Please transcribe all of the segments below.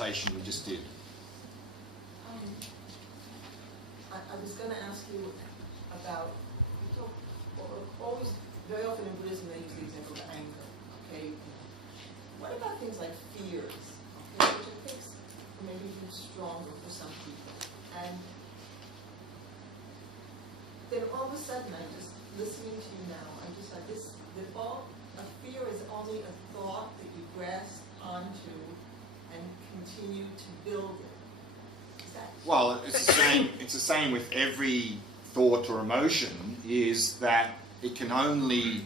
presentation we just did. I was going to ask you about, always, very often in Buddhism they use the example of anger, okay? What about things like fears, okay, which I think maybe even stronger for some people? And then all of a sudden, I'm just listening to you now, I'm just like this, that a fear is only a thought that you grasp onto and continue to build it. Well, it's the same with every thought or emotion, is that it can only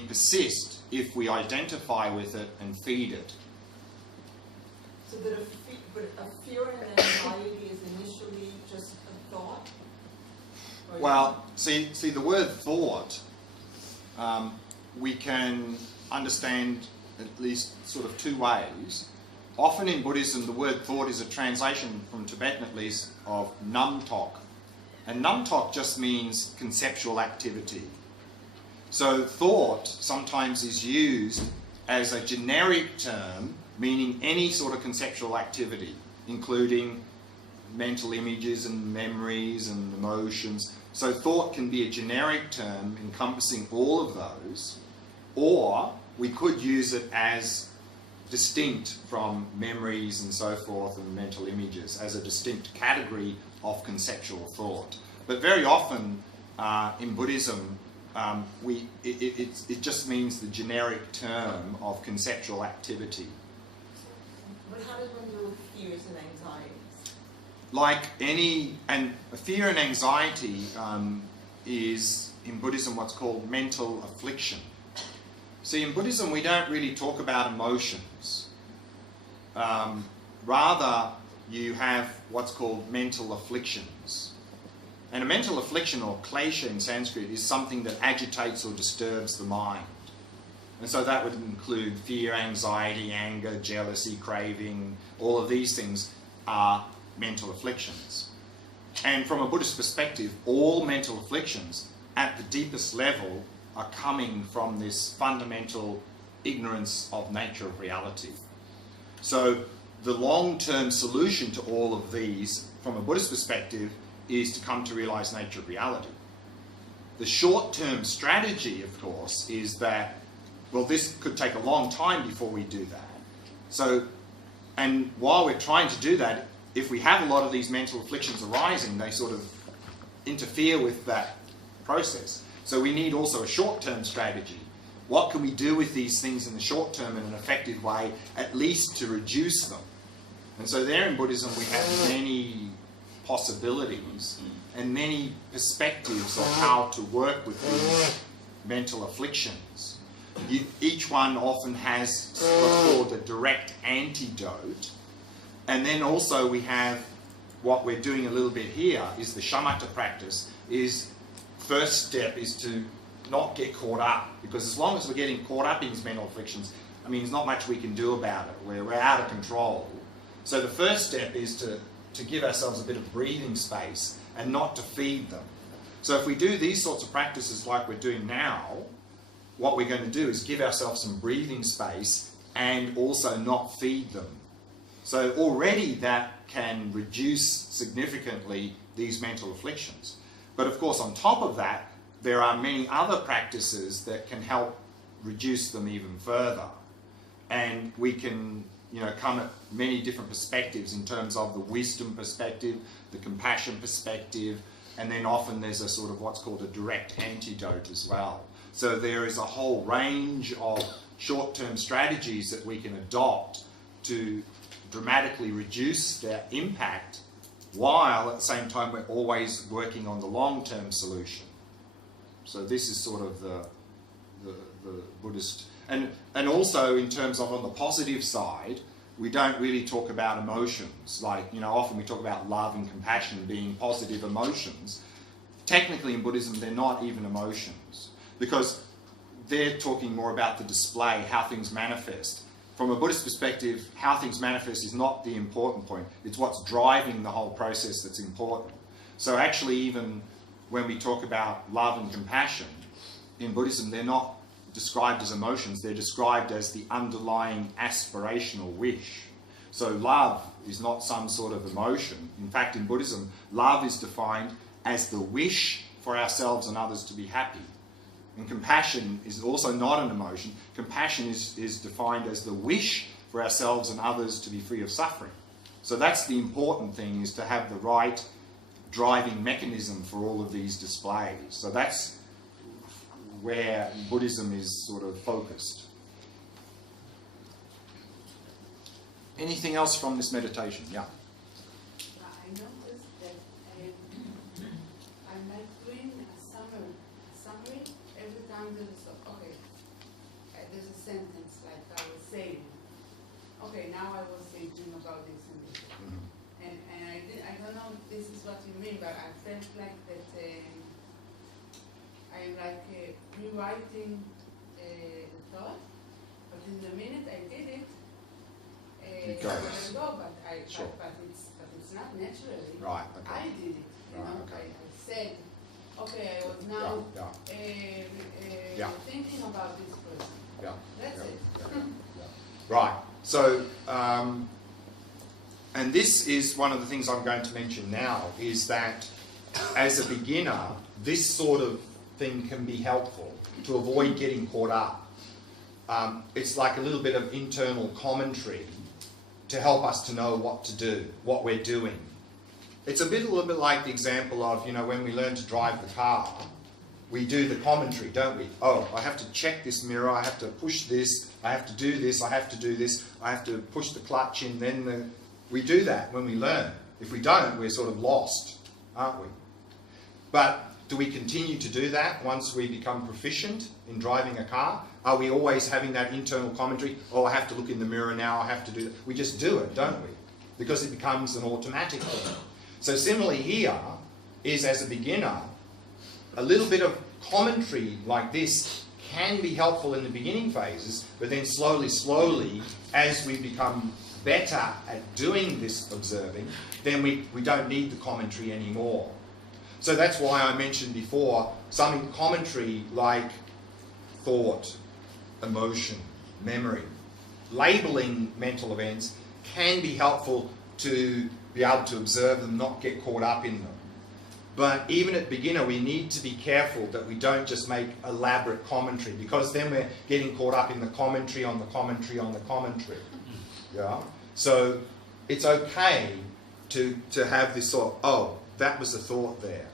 persist if we identify with it and feed it. So that a fear and an anxiety is initially just a thought? Well, see the word thought, we can understand at least sort of two ways. Often in Buddhism, the word thought is a translation from Tibetan at least of namtok. And namtok just means conceptual activity. So thought sometimes is used as a generic term meaning any sort of conceptual activity, including mental images and memories and emotions. So thought can be a generic term encompassing all of those, or we could use it as distinct from memories and so forth and mental images, as a distinct category of conceptual thought. But very often in Buddhism, it just means the generic term of conceptual activity. But how does one deal with fears and anxieties? Like fear and anxiety is in Buddhism what's called mental affliction. See, in Buddhism, we don't really talk about emotions. Rather, you have what's called mental afflictions. And a mental affliction, or klesha in Sanskrit, is something that agitates or disturbs the mind. And so that would include fear, anxiety, anger, jealousy, craving. All of these things are mental afflictions. And from a Buddhist perspective, all mental afflictions at the deepest level are coming from this fundamental ignorance of nature of reality. So the long-term solution to all of these, from a Buddhist perspective, is to come to realize nature of reality. The short-term strategy, of course, is that, well, this could take a long time before we do that. So, and while we're trying to do that, if we have a lot of these mental afflictions arising, they sort of interfere with that process. So we need also a short-term strategy. What can we do with these things in the short term in an effective way, at least to reduce them? And so there in Buddhism we have many possibilities and many perspectives of how to work with these mental afflictions. Each one often has what's called a direct antidote. And then also we have what we're doing a little bit here is the shamatha practice. First step is to not get caught up, because as long as we're getting caught up in these mental afflictions, I mean, there's not much we can do about it. We're out of control. So the first step is to give ourselves a bit of breathing space and not to feed them. So if we do these sorts of practices like we're doing now, what we're going to do is give ourselves some breathing space and also not feed them. So already that can reduce significantly these mental afflictions. But of course, on top of that, there are many other practices that can help reduce them even further. And we can, come at many different perspectives in terms of the wisdom perspective, the compassion perspective, and then often there's a sort of what's called a direct antidote as well. So there is a whole range of short-term strategies that we can adopt to dramatically reduce their impact, while at the same time we're always working on the long-term solution. So this is sort of the Buddhist, and also in terms of on the positive side, we don't really talk about emotions. Like, often we talk about love and compassion being positive emotions. Technically in Buddhism, they're not even emotions, because they're talking more about the display, how things manifest. From a Buddhist perspective, how things manifest is not the important point. It's what's driving the whole process that's important. So actually, even when we talk about love and compassion, in Buddhism, they're not described as emotions. They're described as the underlying aspirational wish. So love is not some sort of emotion. In fact, in Buddhism, love is defined as the wish for ourselves and others to be happy. And compassion is also not an emotion. Compassion is defined as the wish for ourselves and others to be free of suffering. So that's the important thing, is to have the right driving mechanism for all of these displays. So that's where Buddhism is sort of focused. Anything else from this meditation? Yeah. I noticed that I'm like doing a summary every time there's a sentence like I was saying. Okay, now I was thinking about this and this. And I don't know if this is what you mean, but I felt like that I'm like rewriting the thought, but in the minute I did it, It goes. but Sure. but it's not naturally. Right, okay. I did it. You Right, know, okay. I said, okay, I was now thinking about this person. Yeah. That's it. Right. So, and this is one of the things I'm going to mention now, is that as a beginner, this sort of thing can be helpful to avoid getting caught up. It's like a little bit of internal commentary to help us to know what to do, what we're doing. It's a little bit like the example of, when we learn to drive the car, we do the commentary, don't we? Oh, I have to check this mirror, I have to push this, I have to do this, I have to do this, I have to push the clutch in, we do that when we learn. If we don't, we're sort of lost, aren't we? But do we continue to do that once we become proficient in driving a car? Are we always having that internal commentary? Oh, I have to look in the mirror now, I have to do that. We just do it, don't we? Because it becomes an automatic thing. So similarly here is, as a beginner, a little bit of commentary like this can be helpful in the beginning phases, but then slowly, as we become better at doing this observing, then we don't need the commentary anymore. So that's why I mentioned before, some commentary like thought, emotion, memory, labeling mental events can be helpful to be able to observe them, not get caught up in them. But even at beginner, we need to be careful that we don't just make elaborate commentary, because then we're getting caught up in the commentary on the commentary on the commentary. Yeah. So it's okay to have this sort of, oh, that was a thought there.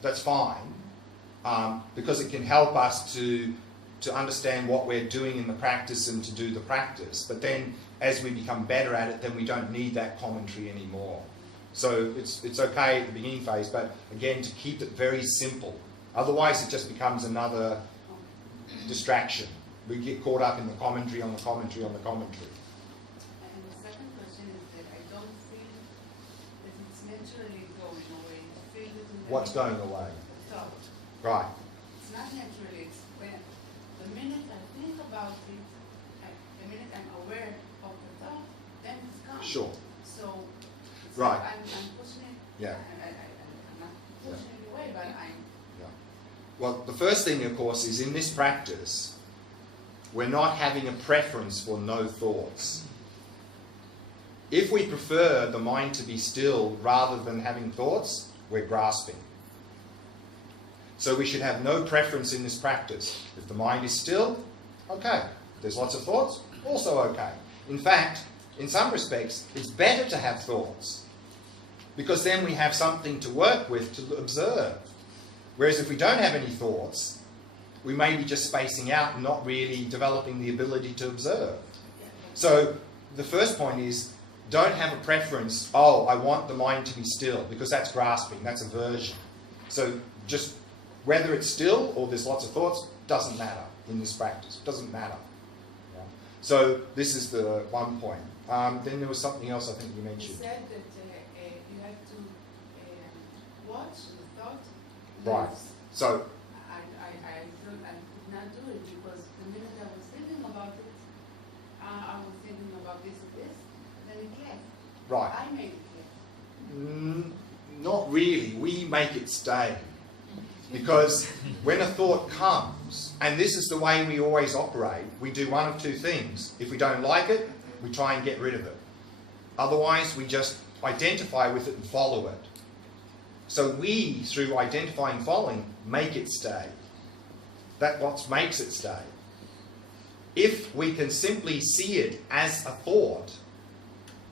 That's fine, because it can help us to understand what we're doing in the practice and to do the practice. But then, as we become better at it, then we don't need that commentary anymore. So it's okay at the beginning phase, but again, to keep it very simple. Otherwise, it just becomes another distraction. We get caught up in the commentary on the commentary on the commentary. And the second question is that I don't feel that it's naturally going away. I feel that What's going away? The thought. Right. It's not naturally. It's when the minute I think about it, the minute I'm aware of the thought, then it's gone. Sure. So it's Right. like I'm pushing it. Yeah. I'm not pushing it away, but I'm. Yeah. Well, the first thing, of course, is in this practice, we're not having a preference for no thoughts. If we prefer the mind to be still rather than having thoughts, we're grasping. So we should have no preference in this practice. If the mind is still, okay. If there's lots of thoughts, also okay. In fact, in some respects, it's better to have thoughts, because then we have something to work with, to observe. Whereas if we don't have any thoughts, we may be just spacing out and not really developing the ability to observe. So the first point is, don't have a preference, oh, I want the mind to be still, because that's grasping, that's aversion. So just whether it's still or there's lots of thoughts, doesn't matter in this practice, doesn't matter. Yeah. So this is the one point. Then there was something else I think you You mentioned. said that you have to watch the thought. Right. Yes. So, I thought I could not do it because the minute I was thinking about it, I was thinking about this and this, then it left. right. I made it left. Not really. We make it stay. Because when a thought comes, and this is the way we always operate, we do one of two things. If we don't like it, We try and get rid of it. Otherwise, we just identify with it and follow it. So we, through identifying and following, make it stay. That's what makes it stay. If we can simply see it as a thought,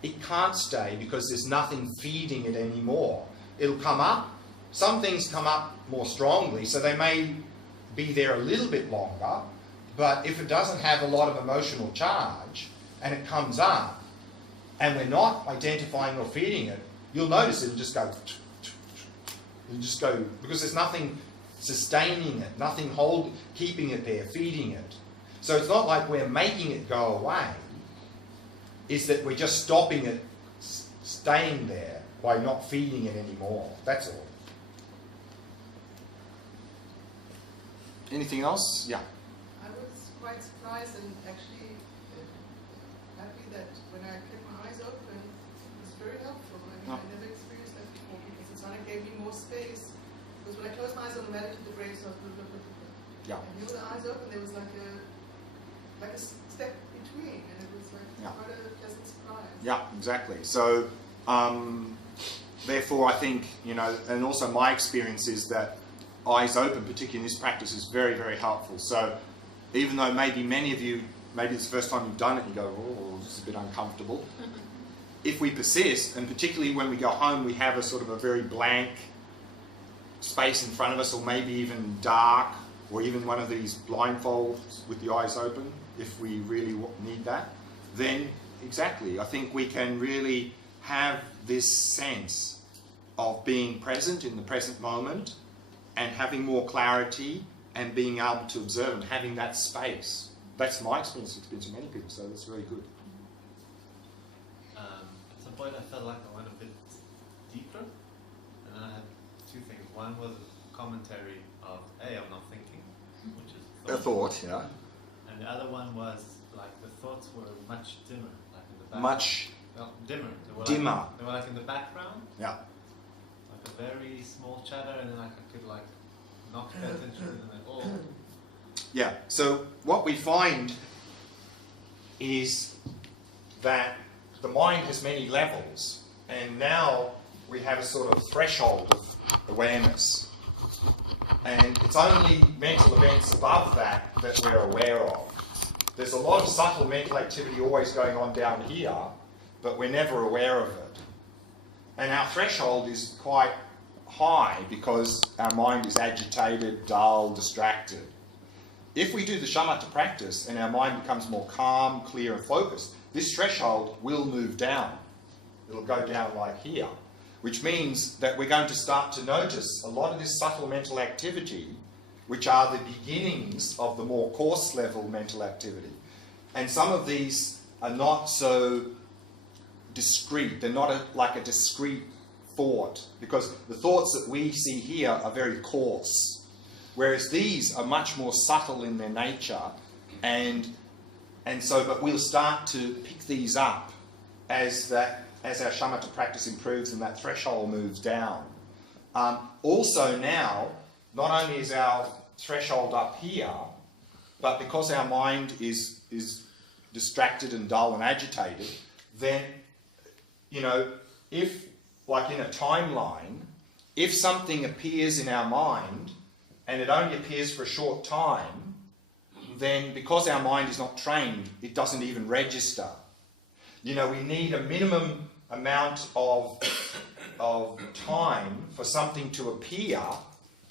it can't stay because there's nothing feeding it anymore. It'll come up. Some things come up more strongly, so they may be there a little bit longer, but if it doesn't have a lot of emotional charge and it comes up and we're not identifying or feeding it, you'll notice it'll just go, because there's nothing sustaining it, nothing keeping it there, feeding it. So it's not like we're making it go away, it's that we're just stopping it staying there by not feeding it anymore. That's all. Anything else? Yeah. I was quite surprised and actually happy that when I kept my eyes open, it was very helpful. I mean, I never experienced that before because it sort of gave me more space. Because when I closed my eyes on the meditative, the brain started blah, blah, blah, blah. Yeah. And with the eyes open, there was like a step between, and it was like quite a pleasant surprise. Yeah, exactly. So, therefore, I think, you know, and also my experience is that eyes open, particularly in this practice, is very, very helpful. So even though maybe many of you, maybe it's the first time you've done it, you go, oh, this is a bit uncomfortable. If we persist, and particularly when we go home, we have a sort of a very blank space in front of us, or maybe even dark, or even one of these blindfolds with the eyes open, if we really need that, then exactly, I think we can really have this sense of being present in the present moment and having more clarity and being able to observe and having that space. That's my experience of many people, so that's very good. At some point I felt like I went a bit deeper, and then I had two things. One was a commentary of, hey, I'm not thinking, which is A thought, yeah. And the other one was like the thoughts were much dimmer, like in the background. Much dimmer. They were dimmer. Like, they were like in the background. Yeah. Like a very small chatter, and then I could like not pay attention, and then oh. Yeah, so what we find is that the mind has many levels, and now we have a sort of threshold of awareness. And it's only mental events above that that we're aware of. There's a lot of subtle mental activity always going on down here, but we're never aware of it. And our threshold is quite high because our mind is agitated, dull, distracted. If we do the shamatha practice and our mind becomes more calm, clear and focused, this threshold will move down. It'll go down like here, which means that we're going to start to notice a lot of this subtle mental activity, which are the beginnings of the more coarse level mental activity. And some of these are not so discrete. They're not like a discrete thought, because the thoughts that we see here are very coarse, whereas these are much more subtle in their nature, and so, but we'll start to pick these up as our shamatha practice improves and that threshold moves down. Also now, not only is our threshold up here, but because our mind is distracted and dull and agitated, then, you know, if, like in a timeline, if something appears in our mind and it only appears for a short time, then because our mind is not trained, it doesn't even register. You know, we need a minimum amount of time for something to appear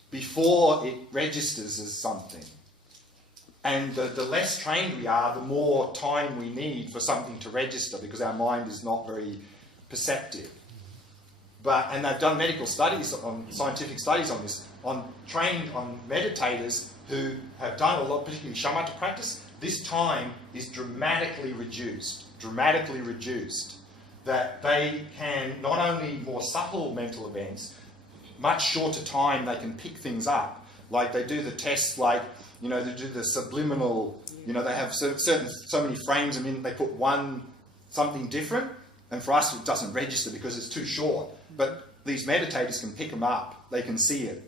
before it registers as something. And the less trained we are, the more time we need for something to register, because our mind is not very perceptive. And they've done medical studies, scientific studies on this, trained on meditators who have done a lot, particularly shamatha practice. This time is dramatically reduced, that they can, not only more subtle mental events, much shorter time they can pick things up. Like they do the tests, like, you know, they do the subliminal, you know, they have so many frames, I mean, they put something different, and for us it doesn't register because it's too short. But these meditators can pick them up, they can see it.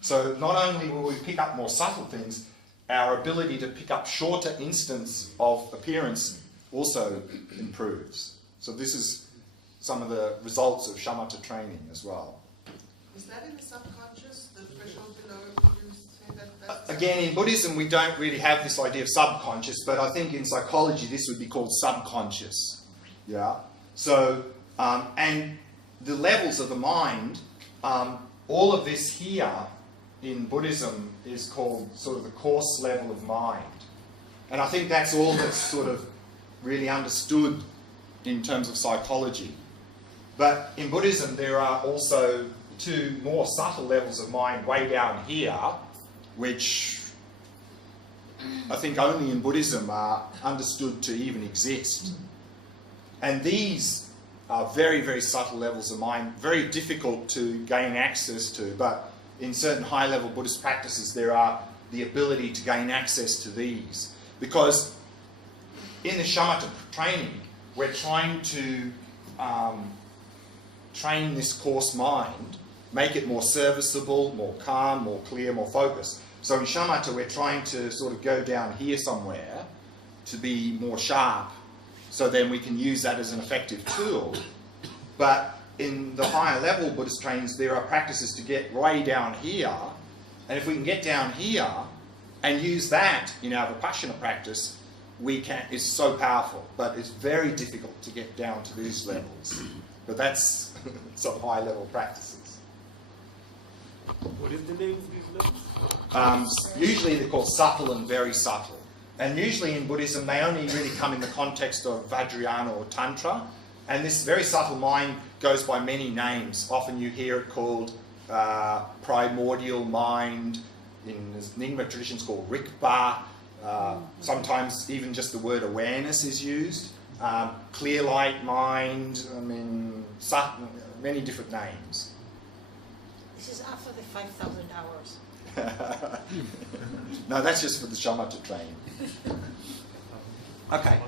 So not only will we pick up more subtle things, our ability to pick up shorter instants of appearance also improves. So this is some of the results of shamatha training as well. Is that in the subconscious, the threshold below? Would you say that's Again, in Buddhism, we don't really have this idea of subconscious, but I think in psychology this would be called subconscious. Yeah. So, and the levels of the mind, all of this here in Buddhism is called sort of the coarse level of mind. And I think that's all that's sort of really understood in terms of psychology. But in Buddhism, there are also two more subtle levels of mind way down here, which I think only in Buddhism are understood to even exist. And these are very, very subtle levels of mind, very difficult to gain access to, but in certain high-level Buddhist practices there are the ability to gain access to these. Because in the shamatha training, we're trying to train this coarse mind, make it more serviceable, more calm, more clear, more focused. So in shamatha we're trying to sort of go down here somewhere to be more sharp, so then we can use that as an effective tool. But in the higher level Buddhist trainings, there are practices to get way down here, and if we can get down here and use that in our Vipassana practice, it's so powerful, but it's very difficult to get down to these levels. But that's some high level practices. What is the name of these levels? Usually they're called subtle and very subtle. And usually in Buddhism they only really come in the context of Vajrayana or Tantra. And this very subtle mind goes by many names. Often you hear it called primordial mind. In the Nyingma tradition it's called Rikpa. Sometimes even just the word awareness is used. Clear light mind, many different names. This is after the 5,000 hours. No, that's just for the shamatha training. Okay,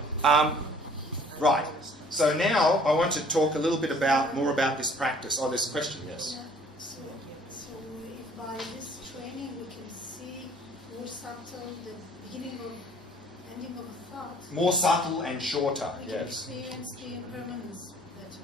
right. So now I want to talk a little bit more about this practice. Oh, there's a question, yes. Yeah. So if by this training we can see more subtle the beginning of ending of a thought. More subtle and shorter, We can yes. experience the impermanence better.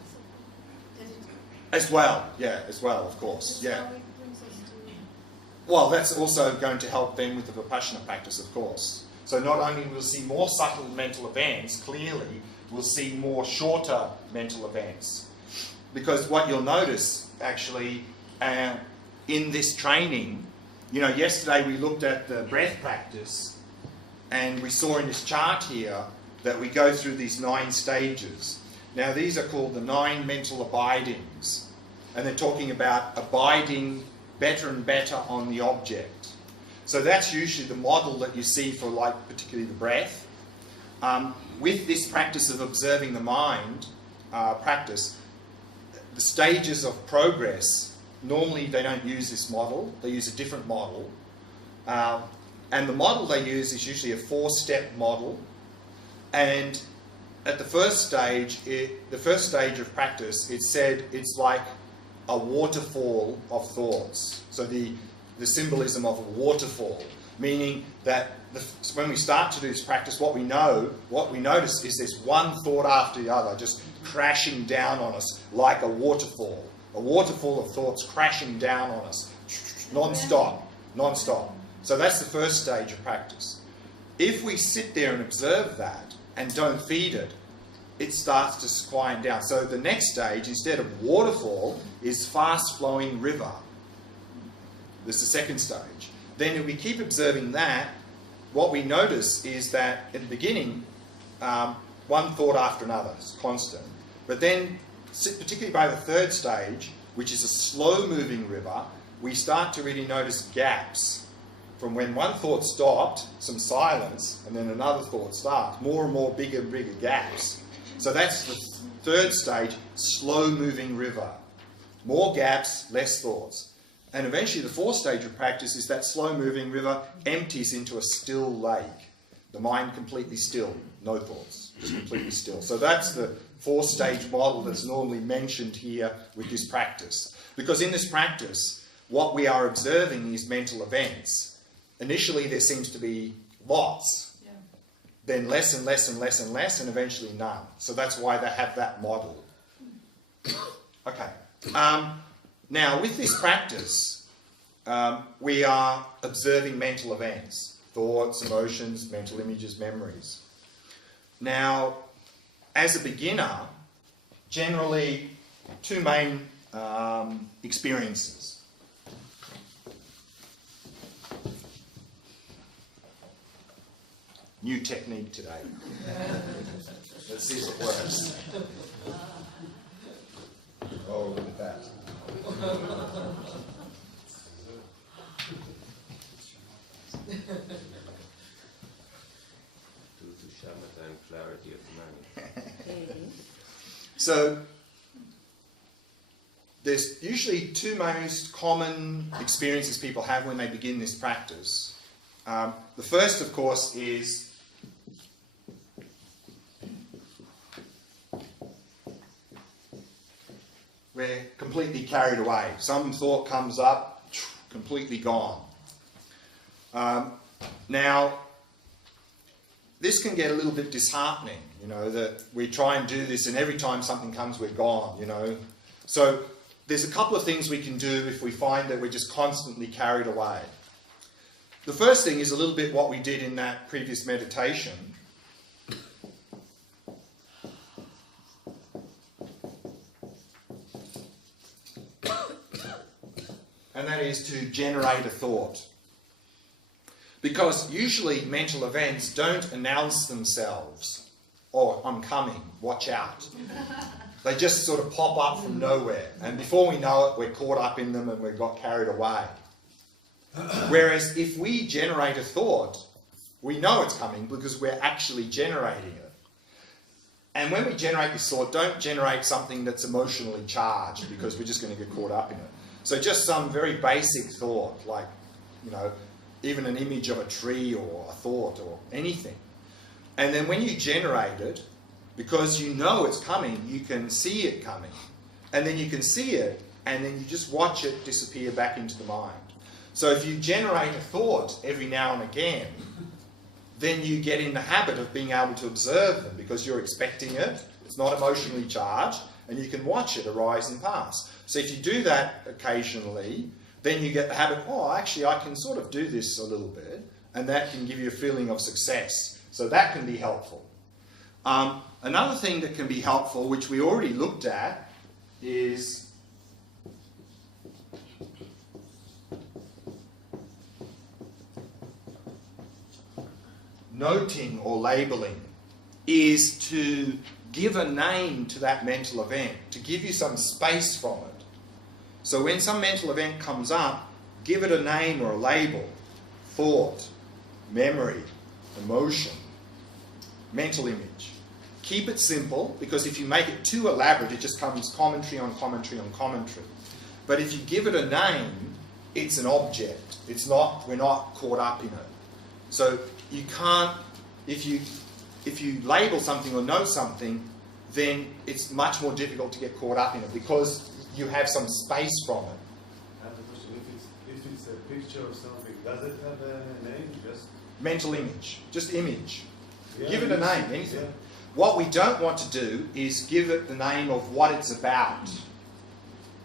As well, of course, That's yeah. how it brings us to. Well, that's also going to help them with the Vipassana practice, of course. So not only will we see more subtle mental events, clearly, we'll see more shorter mental events. Because what you'll notice, actually, in this training, yesterday we looked at the breath practice, and we saw in this chart here that we go through these 9 stages. Now, these are called the 9 mental abidings, and they're talking about abiding better and better on the object. So that's usually the model that you see for, particularly the breath. With this practice of observing the mind practice, the stages of progress, normally they don't use this model, they use a different model. And the model they use is usually a 4-step model. And at the first stage of practice, it's said it's like a waterfall of thoughts. So the symbolism of a waterfall, meaning that when we start to do this practice, what we notice is there's one thought after the other just crashing down on us like a waterfall of thoughts crashing down on us, non-stop. So that's the first stage of practice. If we sit there and observe that and don't feed it, it starts to quiet down. So the next stage, instead of waterfall, is fast-flowing river. That's the second stage. Then if we keep observing that, what we notice is that at the beginning, one thought after another is constant. But then, particularly by the third stage, which is a slow-moving river, we start to really notice gaps. From when one thought stopped, some silence, and then another thought starts. More and more bigger and bigger gaps. So that's the third stage, slow-moving river. More gaps, less thoughts. And eventually the fourth stage of practice is that slow-moving river empties into a still lake. The mind completely still, no thoughts, just completely still. So that's the 4-stage model that's normally mentioned here with this practice. Because in this practice, what we are observing is mental events. Initially there seems to be lots. then less and less and less and less, and eventually none. So that's why they have that model. Okay. Now, with this practice, we are observing mental events, thoughts, emotions, mental images, memories. Now, as a beginner, generally two main experiences. New technique today. Let's see if it works. Oh, look at that. Due to Shamatha and clarity of mind. So, there's usually two most common experiences people have when they begin this practice. The first, of course, is we're completely carried away. Some thought comes up, completely gone. Now, this can get a little bit disheartening, you know, that we try and do this and every time something comes, we're gone, you know. So there's a couple of things we can do if we find that we're just constantly carried away. The first thing is a little bit what we did in that previous meditation. And that is to generate a thought. Because usually mental events don't announce themselves. Oh, I'm coming, watch out. They just sort of pop up from nowhere. And before we know it, we're caught up in them and we've got carried away. Whereas if we generate a thought, we know it's coming because we're actually generating it. And when we generate this thought, don't generate something that's emotionally charged because we're just going to get caught up in it. So just some very basic thought, like, you know, even an image of a tree or a thought or anything. And then when you generate it, because you know it's coming, you can see it coming. And then you can see it, and then you just watch it disappear back into the mind. So if you generate a thought every now and again, then you get in the habit of being able to observe them because you're expecting it, it's not emotionally charged, and you can watch it arise and pass. So if you do that occasionally, then you get the habit, oh, actually I can sort of do this a little bit, and that can give you a feeling of success. So that can be helpful. Another thing that can be helpful, which we already looked at, is noting or labeling, is to give a name to that mental event, to give you some space from it. So when some mental event comes up, give it a name or a label. Thought, memory, emotion, mental image. Keep it simple, because if you make it too elaborate, it just comes commentary on commentary on commentary. But if you give it a name, it's an object. It's not, we're not caught up in it. So you can't, if you label something or know something, then it's much more difficult to get caught up in it because you have some space from it. I have a question. If it's a picture of something, does it have a name? Just mental image, just image. Yeah, give it a name, anything. Yeah. What we don't want to do is give it the name of what it's about.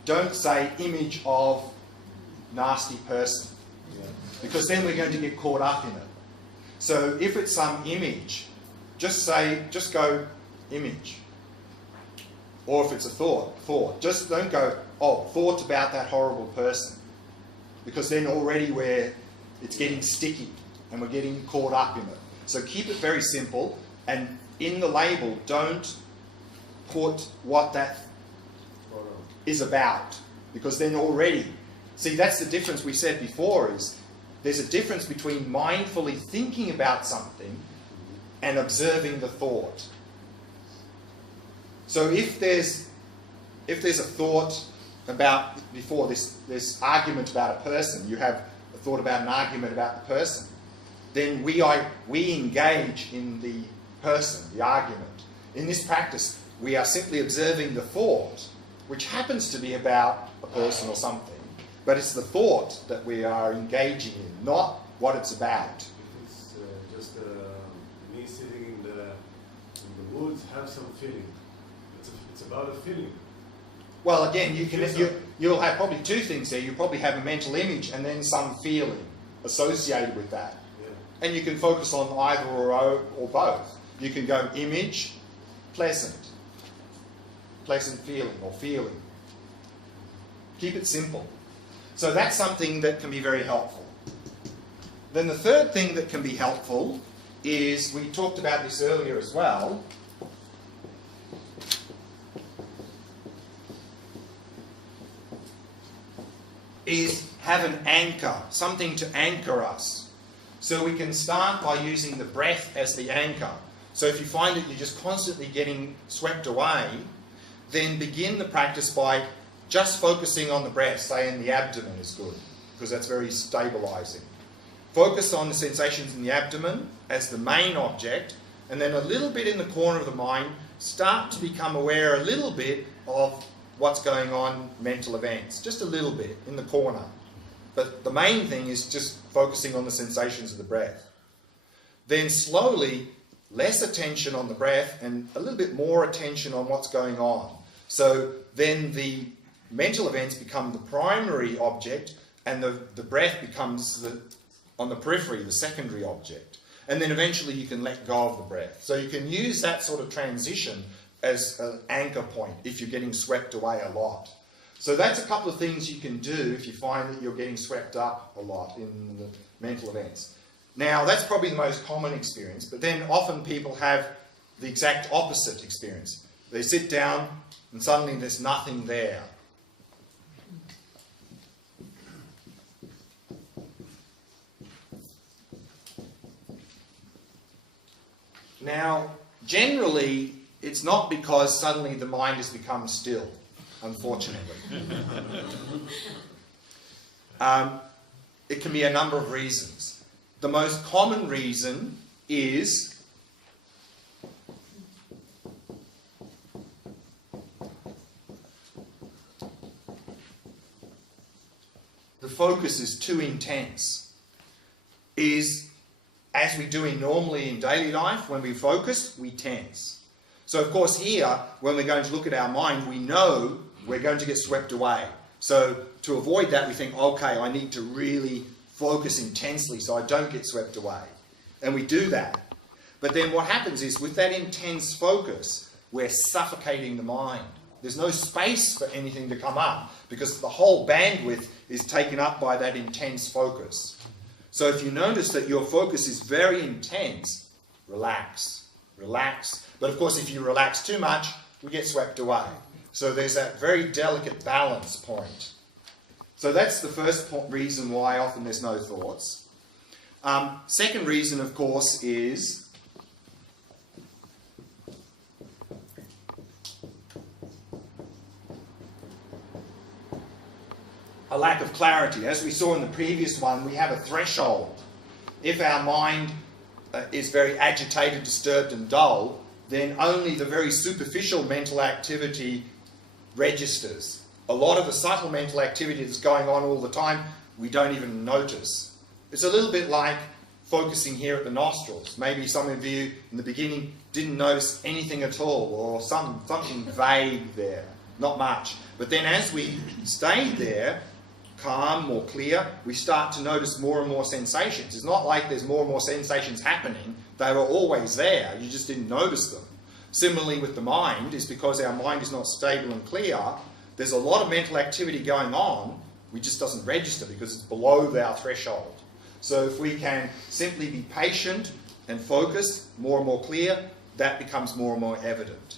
Don't say image of nasty person, because then we're going to get caught up in it. So if it's some image, just go image. Or if it's a thought. Just don't go, oh, thought about that horrible person. Because then already it's getting sticky and we're getting caught up in it. So keep it very simple, and in the label, don't put what that is about. Because then already, see, that's the difference we said before, is there's a difference between mindfully thinking about something and observing the thought. So if there's a thought about, before this argument about a person, you have a thought about an argument about the person, then we engage in the person, the argument. In this practice, we are simply observing the thought, which happens to be about a person or something, but it's the thought that we are engaging in, not what it's about. If it's just me sitting would have some feeling. It's about a feeling. Well, again, you'll have probably two things there. You'll probably have a mental image and then some feeling associated with that. Yeah. And you can focus on either or both. You can go image, pleasant feeling or feeling. Keep it simple. So that's something that can be very helpful. Then the third thing that can be helpful is, we talked about this earlier as well, is have an anchor, something to anchor us. So we can start by using the breath as the anchor. So if you find that you're just constantly getting swept away, then begin the practice by just focusing on the breath. Say in the abdomen is good, because that's very stabilizing. Focus on the sensations in the abdomen as the main object, and then a little bit in the corner of the mind, start to become aware a little bit of what's going on, mental events, just a little bit in the corner. But the main thing is just focusing on the sensations of the breath. Then slowly, less attention on the breath and a little bit more attention on what's going on. So then the mental events become the primary object, and the breath becomes on the periphery, the secondary object. And then eventually you can let go of the breath. So you can use that sort of transition as an anchor point if you're getting swept away a lot. So that's a couple of things you can do if you find that you're getting swept up a lot in the mental events. Now, that's probably the most common experience, but then often people have the exact opposite experience. They sit down and suddenly there's nothing there. Now, generally, it's not because suddenly the mind has become still, unfortunately. It can be a number of reasons. The most common reason is the focus is too intense. As we do normally in daily life, when we focus, we tense. So of course here, when we're going to look at our mind, we know we're going to get swept away. So to avoid that, we think, okay, I need to really focus intensely so I don't get swept away. And we do that. But then what happens is, with that intense focus, we're suffocating the mind. There's no space for anything to come up, because the whole bandwidth is taken up by that intense focus. So if you notice that your focus is very intense, relax, relax. But of course, if you relax too much, we get swept away. So there's that very delicate balance point. So that's the first reason why often there's no thoughts. Second reason, of course, is a lack of clarity. As we saw in the previous one, we have a threshold. If our mind is very agitated, disturbed and dull, then only the very superficial mental activity registers. A lot of the subtle mental activity that's going on all the time, we don't even notice. It's a little bit like focusing here at the nostrils. Maybe some of you in the beginning didn't notice anything at all, or something vague there, not much. But then as we stayed there, calm, more clear, we start to notice more and more sensations. It's not like there's more and more sensations happening. They were always there. You just didn't notice them. Similarly with the mind, is because our mind is not stable and clear, there's a lot of mental activity going on, we just doesn't register because it's below our threshold. So if we can simply be patient and focus, more and more clear, that becomes more and more evident.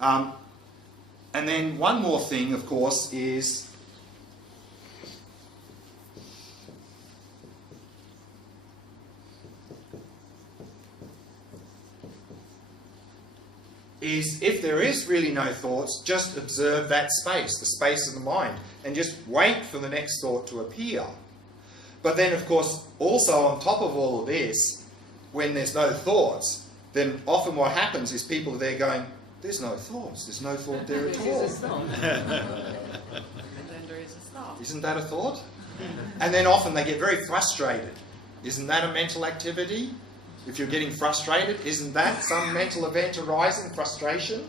And then one more thing, of course, is if there is really no thoughts, just observe that space, the space of the mind, and just wait for the next thought to appear. But then, of course, also on top of all of this, when there's no thoughts, then often what happens is people are there going, there's no thoughts, there's no thought there at all. Isn't that a thought? And then often they get very frustrated. Isn't that a mental activity? If you're getting frustrated, isn't that some mental event arising, frustration?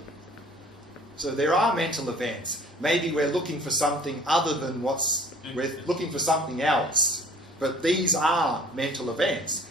So there are mental events. Maybe we're looking for something other than we're looking for something else. But these are mental events.